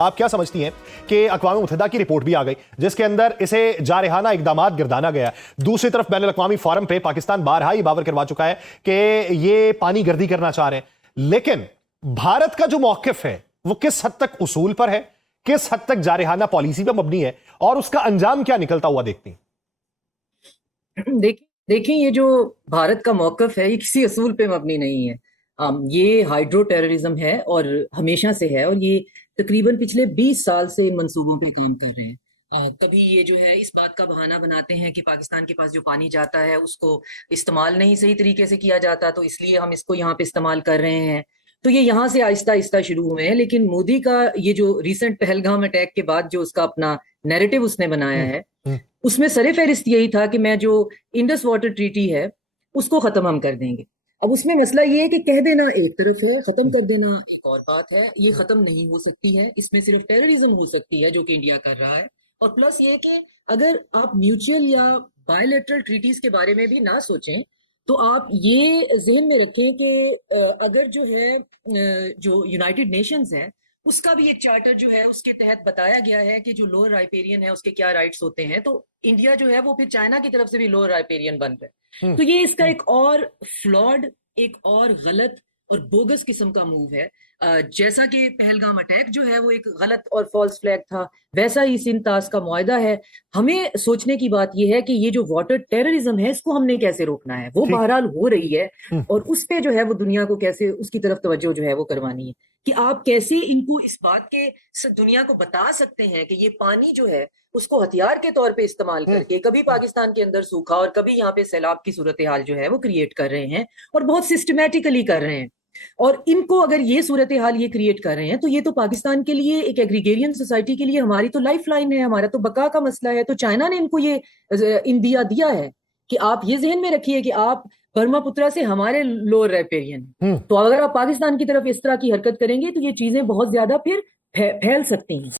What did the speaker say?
آپ کیا سمجھتی ہیں کہ اقوام متحدہ کی رپورٹ بھی آ گئی جس کے اندر اسے جارحانہ اقدامات گردانا گیا ہے، دوسری طرف بین الاقوامی فورم پہ پاکستان بارہا ہی باور کروا چکا ہے کہ یہ پانی گردی کرنا چاہ رہے ہیں، لیکن بھارت کا جو موقف ہے وہ کس حد تک اصول پر ہے، کس حد تک جارحانہ پالیسی پر مبنی ہے اور اس کا انجام کیا نکلتا ہوا دیکھتی ہیں؟ دیکھیں یہ جو بھارت کا موقف ہے یہ کسی اصول پہ مبنی نہیں ہے. یہ ہائیڈرو ٹیررزم ہے اور ہمیشہ سے ہے، اور یہ تقریباً پچھلے 20 سال سے ان منصوبوں پہ کام کر رہے ہیں. کبھی یہ جو ہے اس بات کا بہانہ بناتے ہیں کہ پاکستان کے پاس جو پانی جاتا ہے اس کو استعمال نہیں صحیح طریقے سے کیا جاتا، تو اس لیے ہم اس کو یہاں پہ استعمال کر رہے ہیں. تو یہ یہاں سے آہستہ آہستہ شروع ہوئے ہیں، لیکن مودی کا یہ جو ریسنٹ پہلگام اٹیک کے بعد جو اس کا اپنا نیریٹو اس نے بنایا ہے، اس میں سر فہرست یہی تھا کہ میں جو انڈس واٹر ٹریٹی ہے اس کو ختم ہم کر دیں گے. اب اس میں مسئلہ یہ ہے کہ کہہ دینا ایک طرف ہے، ختم کر دینا ایک اور بات ہے. یہ ختم نہیں ہو سکتی ہے، اس میں صرف ٹیررزم ہو سکتی ہے جو کہ انڈیا کر رہا ہے. اور پلس یہ کہ اگر آپ میوچل یا بائیلیٹرل ٹریٹیز کے بارے میں بھی نہ سوچیں تو آپ یہ ذہن میں رکھیں کہ اگر جو ہے جو یونائٹڈ نیشنز ہے اس کا بھی ایک چارٹر جو ہے اس کے تحت بتایا گیا ہے کہ جو لوور رائپیرین ہے اس کے کیا رائٹس ہوتے ہیں، تو انڈیا جو ہے وہ پھر چائنا کی طرف سے بھی لوور رائپیرین بن رہا ہے. تو یہ اس کا ایک اور فلاڈ، ایک اور غلط اور بوگس قسم کا موو ہے. جیسا کہ پہلگام اٹیک جو ہے وہ ایک غلط اور فالس فلیگ تھا، ویسا ہی سندھ طاس کا معاہدہ ہے. ہمیں سوچنے کی بات یہ ہے کہ یہ جو واٹر ٹیررزم ہے اس کو ہم نے کیسے روکنا ہے. وہ بہرحال ہو رہی ہے اور اس پہ جو ہے وہ دنیا کو کیسے اس کی طرف توجہ جو ہے وہ کروانی ہے کہ آپ کیسے ان کو اس بات کے دنیا کو بتا سکتے ہیں کہ یہ پانی جو ہے اس کو ہتھیار کے طور پہ استعمال کر کے کبھی پاکستان کے اندر سوکھا اور کبھی یہاں پہ سیلاب کی صورتحال جو ہے وہ کریٹ کر رہے ہیں اور بہت سسٹمیٹیکلی کر رہے ہیں. اور ان کو اگر یہ صورتحال یہ کریٹ کر رہے ہیں تو یہ تو پاکستان کے لیے ایک ایگریگیرین سوسائٹی کے لیے ہماری تو لائف لائن ہے، ہمارا تو بقا کا مسئلہ ہے. تو چائنا نے ان کو یہ اندیا دیا ہے کہ آپ یہ ذہن میں رکھیے کہ آپ برما پترا سے ہمارے لوور ریپیرین، تو اگر آپ پاکستان کی طرف اس طرح کی حرکت کریں گے تو یہ چیزیں بہت زیادہ پھر پھیل سکتی ہیں.